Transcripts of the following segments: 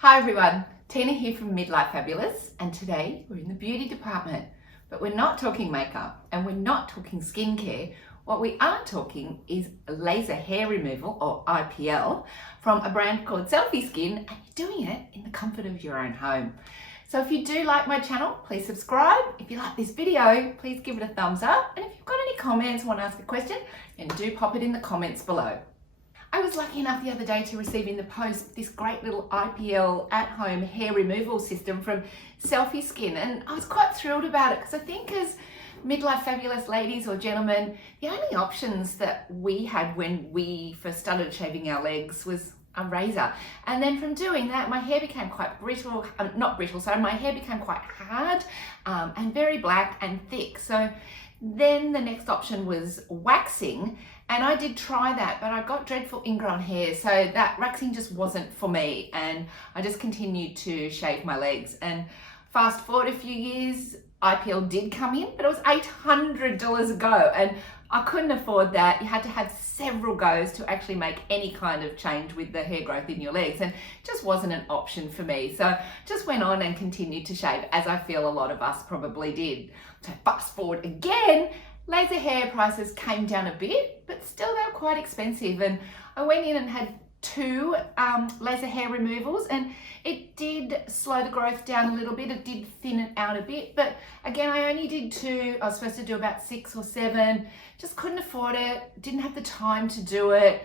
Hi everyone, Tina here from Midlife Fabulous, and today we're in the beauty department, but we're not talking makeup and we're not talking skincare. What we are talking is laser hair removal, or IPL, from a brand called Selfie Skin, and you're doing it in the comfort of your own home. So if you do like my channel, please subscribe. If you like this video, please give it a thumbs up, and if you've got any comments or want to ask a question, then do pop it in the comments below. I was lucky enough the other day to receive in the post this great little IPL at-home hair removal system from Selfie Skin, and I was quite thrilled about it because I think as midlife fabulous ladies or gentlemen, the only options that we had when we first started shaving our legs was a razor, and then from doing that my hair became quite brittle, my hair became quite hard and very black and thick. So then the next option was waxing, and I did try that, but I got dreadful ingrown hair, so that waxing just wasn't for me, and I just continued to shave my legs. And fast forward a few years, IPL did come in, but it was $800 a go, and I couldn't afford that. You had to have several goes to actually make any kind of change with the hair growth in your legs, and it just wasn't an option for me. So just went on and continued to shave, as I feel a lot of us probably did. So fast forward again, laser hair prices came down a bit, but still they were quite expensive, and I went in and had two laser hair removals, and it did slow the growth down a little bit. It did thin it out a bit, but again, I only did two. I was supposed to do about 6 or 7. Just couldn't afford it, didn't have the time to do it,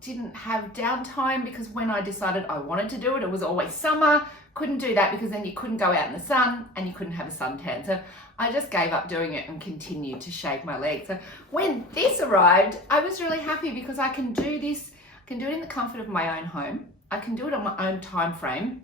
didn't have downtime, because when I decided I wanted to do it, it was always summer. Couldn't do that because then you couldn't go out in the sun and you couldn't have a suntan. So I just gave up doing it and continued to shave my legs. So when this arrived, I was really happy because I can do this. I can do it in the comfort of my own home. I can do it on my own time frame.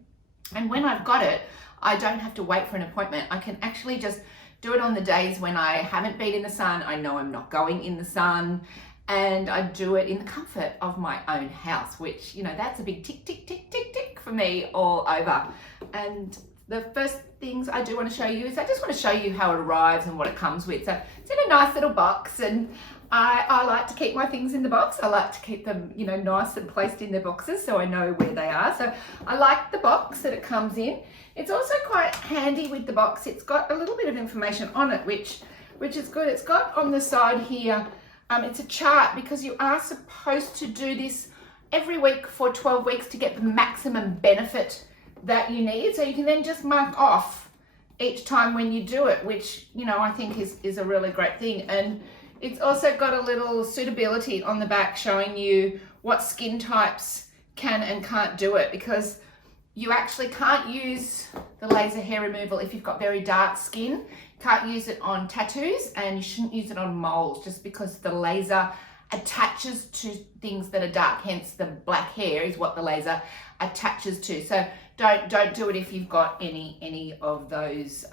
And when I've got it, I don't have to wait for an appointment. I can actually just do it on the days when I haven't been in the sun. I know I'm not going in the sun, and I do it in the comfort of my own house, which, you know, that's a big tick, tick, tick, tick, tick for me all over. And the first things I do want to show you is I just want to show you how it arrives and what it comes with. So it's in a nice little box, and I like to keep my things in the box. I like to keep them, you know, nice and placed in their boxes so I know where they are. So I like the box that it comes in. It's also quite handy with the box. It's got a little bit of information on it, which is good. It's got on the side here, it's a chart, because you are supposed to do this every week for 12 weeks to get the maximum benefit that you need. So you can then just mark off each time when you do it, which, you know, I think is a really great thing. And it's also got a little suitability on the back showing you what skin types can and can't do it, because you actually can't use the laser hair removal if you've got very dark skin. Can't use it on tattoos, and you shouldn't use it on moles, just because the laser attaches to things that are dark, hence the black hair is what the laser attaches to. So don't do it if you've got any of those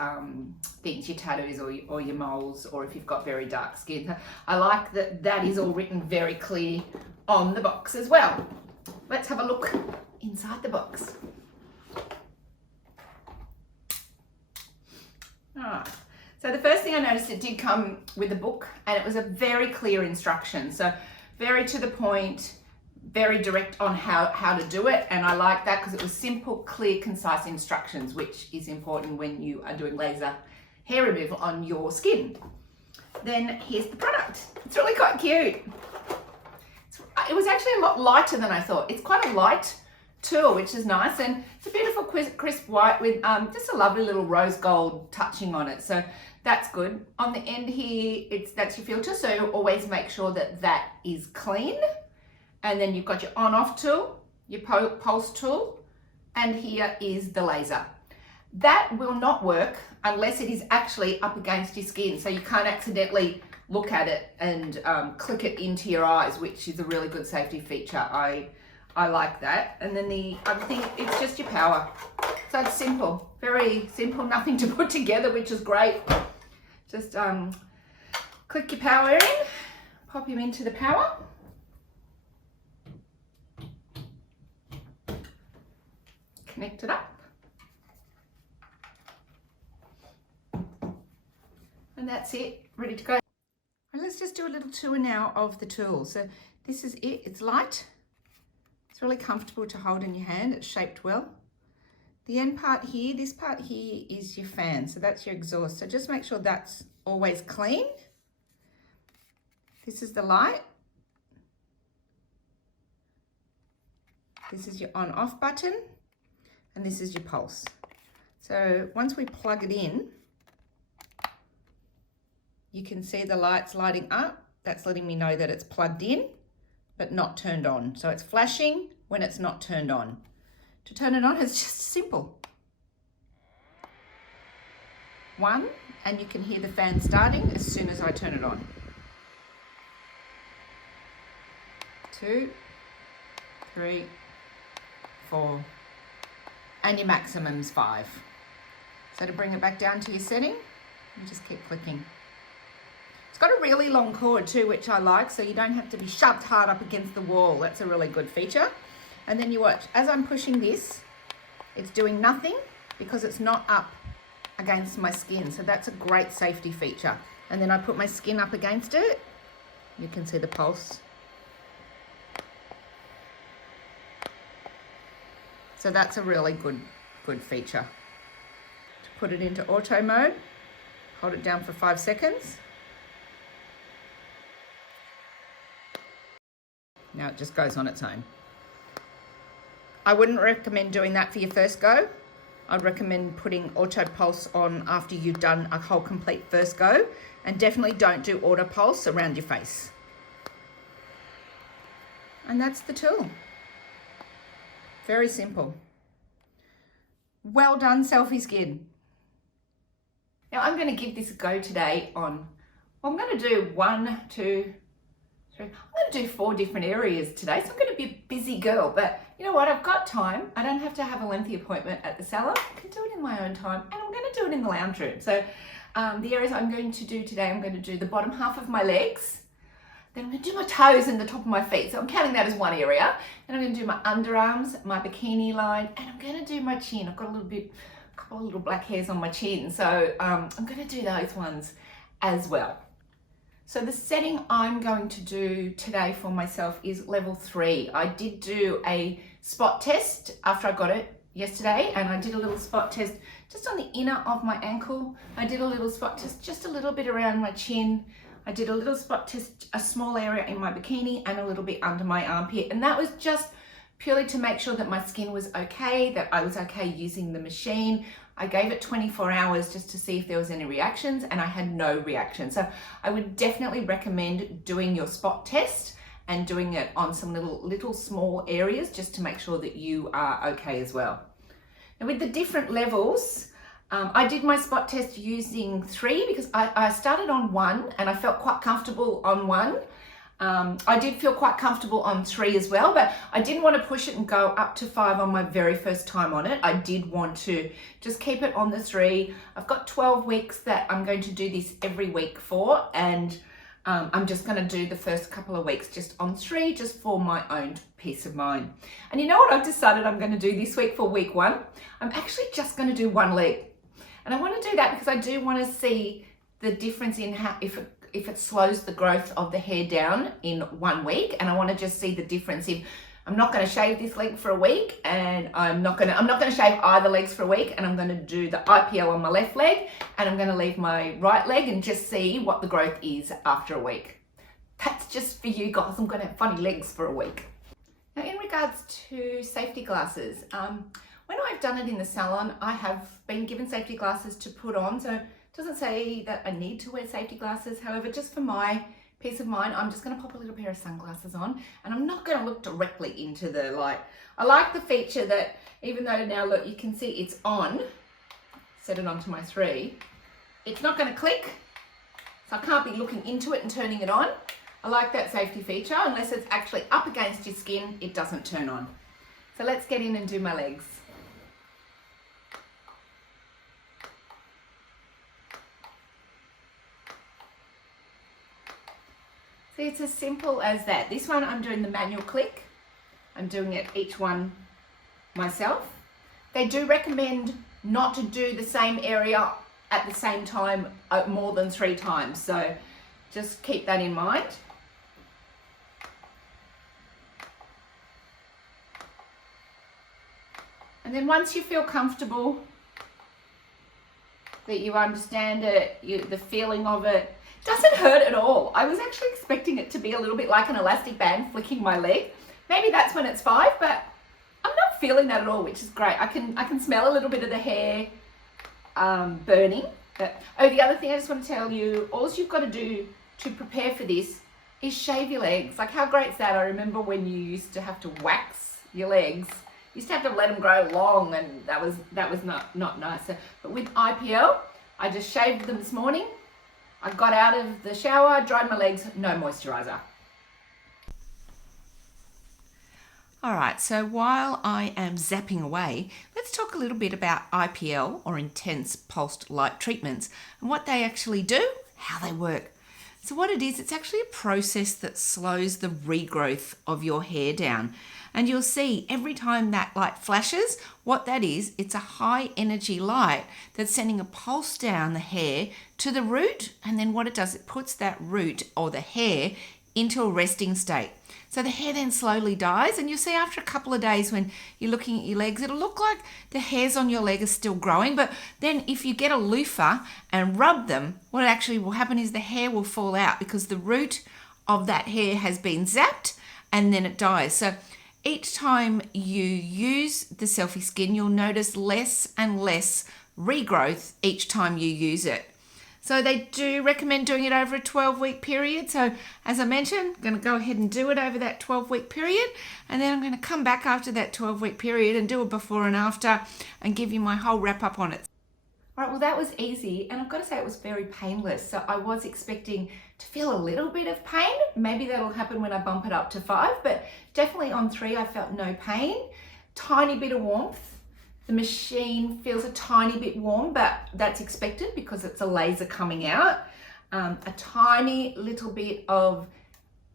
things, your tattoos or your moles, or if you've got very dark skin. So I like that is all written very clear on the box as well. Let's have a look inside the box. All right. So the first thing I noticed, it did come with a book, and it was a very clear instruction. So very to the point, very direct on how to do it. And I like that because it was simple, clear, concise instructions, which is important when you are doing laser hair removal on your skin. Then here's the product. It's really quite cute. It was actually a lot lighter than I thought. It's quite a light tool, which is nice, and it's a beautiful crisp white with just a lovely little rose gold touching on it. So that's good. On the end here, that's your filter, so always make sure that is clean. And then you've got your on-off tool, your pulse tool, and here is the laser. That will not work unless it is actually up against your skin, so you can't accidentally look at it and click it into your eyes, which is a really good safety feature. I like that. And then the other thing, it's just your power. So it's simple, very simple, nothing to put together, which is great. Just click your power in, pop him into the power. Connect it up. And that's it, ready to go. And let's just do a little tour now of the tool. So this is it, it's light. It's really comfortable to hold in your hand, it's shaped well. The end part here, this part here is your fan, so that's your exhaust. So just make sure that's always clean. This is the light. This is your on-off button, and this is your pulse. So once we plug it in, you can see the lights lighting up. That's letting me know that it's plugged in, but not turned on. So it's flashing when it's not turned on. To turn it on, it's just simple. 1, and you can hear the fan starting as soon as I turn it on. 2, 3, 4, and your maximum's 5. So to bring it back down to your setting, you just keep clicking. It's got a really long cord too, which I like, so you don't have to be shoved hard up against the wall. That's a really good feature. And then you watch, as I'm pushing this, it's doing nothing because it's not up against my skin. So that's a great safety feature. And then I put my skin up against it. You can see the pulse. So that's a really good feature. To put it into auto mode, hold it down for 5 seconds. Now it just goes on its own. I wouldn't recommend doing that for your first go. I'd recommend putting auto pulse on after you've done a whole complete first go, and definitely don't do auto pulse around your face. And that's the tool. Very simple. Well done, Selfie Skin. Now I'm going to give this a go today on, well, I'm going to do 1, 2, 3. I'm going to do 4 different areas today, so I'm going to be a busy girl, but you know what, I've got time. I don't have to have a lengthy appointment at the salon. I can do it in my own time, and I'm going to do it in the lounge room. So the areas I'm going to do today, I'm going to do the bottom half of my legs, then I'm going to do my toes and the top of my feet, so I'm counting that as one area. Then I'm going to do my underarms, my bikini line, and I'm going to do my chin. I've got a couple of little black hairs on my chin, so I'm going to do those ones as well. So the setting I'm going to do today for myself is level 3. I did do a spot test after I got it yesterday, and I did a little spot test just on the inner of my ankle. I did a little spot test just a little bit around my chin. I did a little spot test, a small area in my bikini and a little bit under my armpit. And that was just purely to make sure that my skin was okay, that I was okay using the machine. I gave it 24 hours just to see if there was any reactions, and I had no reaction. So I would definitely recommend doing your spot test and doing it on some little small areas just to make sure that you are okay as well. Now with the different levels, I did my spot test using 3 because I started on 1 and I felt quite comfortable on 1. I did feel quite comfortable on 3 as well, but I didn't want to push it and go up to 5 on my very first time on it. I did want to just keep it on the 3. I've got 12 weeks that I'm going to do this every week for, and I'm just going to do the first couple of weeks just on 3, just for my own peace of mind. And you know what I've decided I'm going to do this week for week 1? I'm actually just going to do 1 leg. And I want to do that because I do want to see the difference in how, if it slows the growth of the hair down in 1 week, and I want to just see the difference. If I'm not going to shave this leg for a week, and I'm not going to shave either legs for a week, and I'm going to do the IPL on my left leg, and I'm going to leave my right leg and just see what the growth is after a week. That's just for you guys. I'm going to have funny legs for a week. Now, in regards to safety glasses, when I've done it in the salon, I have been given safety glasses to put on. So it doesn't say that I need to wear safety glasses. However, just for my peace of mind, I'm just going to pop a little pair of sunglasses on, and I'm not going to look directly into the light. I like the feature that even though now look, you can see it's on, set it onto my 3, it's not going to click, so I can't be looking into it and turning it on. I like that safety feature. Unless it's actually up against your skin, it doesn't turn on. So let's get in and do my legs. See, it's as simple as that. This one I'm doing the manual click. I'm doing it each one myself. They do recommend not to do the same area at the same time more than 3 times. So just keep that in mind. And And then once you feel comfortable, that you understand it, the feeling of it, doesn't hurt at all. I was actually expecting it to be a little bit like an elastic band flicking my leg. Maybe that's when it's 5, but I'm not feeling that at all, which is great. I can smell a little bit of the hair burning. But, oh, the other thing I just want to tell you, all you've got to do to prepare for this is shave your legs. Like, how great is that? I remember when you used to have to wax your legs. You used to have to let them grow long, and that was not nice. But with IPL, I just shaved them this morning. I got out of the shower, dried my legs, no moisturizer. All right, so while I am zapping away, let's talk a little bit about IPL, or intense pulsed light treatments, and what they actually do, how they work. So what it is, it's actually a process that slows the regrowth of your hair down. And you'll see every time that light flashes, what that is, it's a high energy light that's sending a pulse down the hair to the root. And then what it does, it puts that root or the hair into a resting state. So the hair then slowly dies, and you'll see after a couple of days when you're looking at your legs, it'll look like the hairs on your leg are still growing. But then if you get a loofah and rub them, what actually will happen is the hair will fall out because the root of that hair has been zapped and then it dies. So each time you use the Selfie Skin, you'll notice less and less regrowth each time you use it. So they do recommend doing it over a 12-week period. So as I mentioned, I'm going to go ahead and do it over that 12-week period. And then I'm going to come back after that 12-week period and do a before and after and give you my whole wrap up on it. All right, well, that was easy. And I've got to say it was very painless. So I was expecting to feel a little bit of pain. Maybe that'll happen when I bump it up to 5, but definitely on 3, I felt no pain. Tiny bit of warmth. The machine feels a tiny bit warm, but that's expected because it's a laser coming out. A tiny little bit of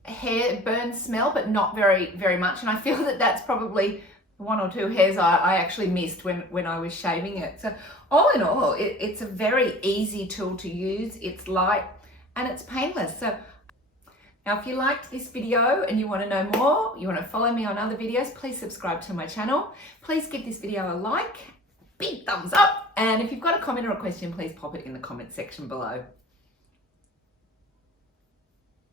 hair burn smell, but not very, very much. And I feel that that's probably 1 or 2 hairs I actually missed when I was shaving it. So all in all, it's a very easy tool to use. It's light and it's painless. So now, if you liked this video and you want to know more, you want to follow me on other videos, please subscribe to my channel. Please give this video a like, big thumbs up. And if you've got a comment or a question, please pop it in the comment section below.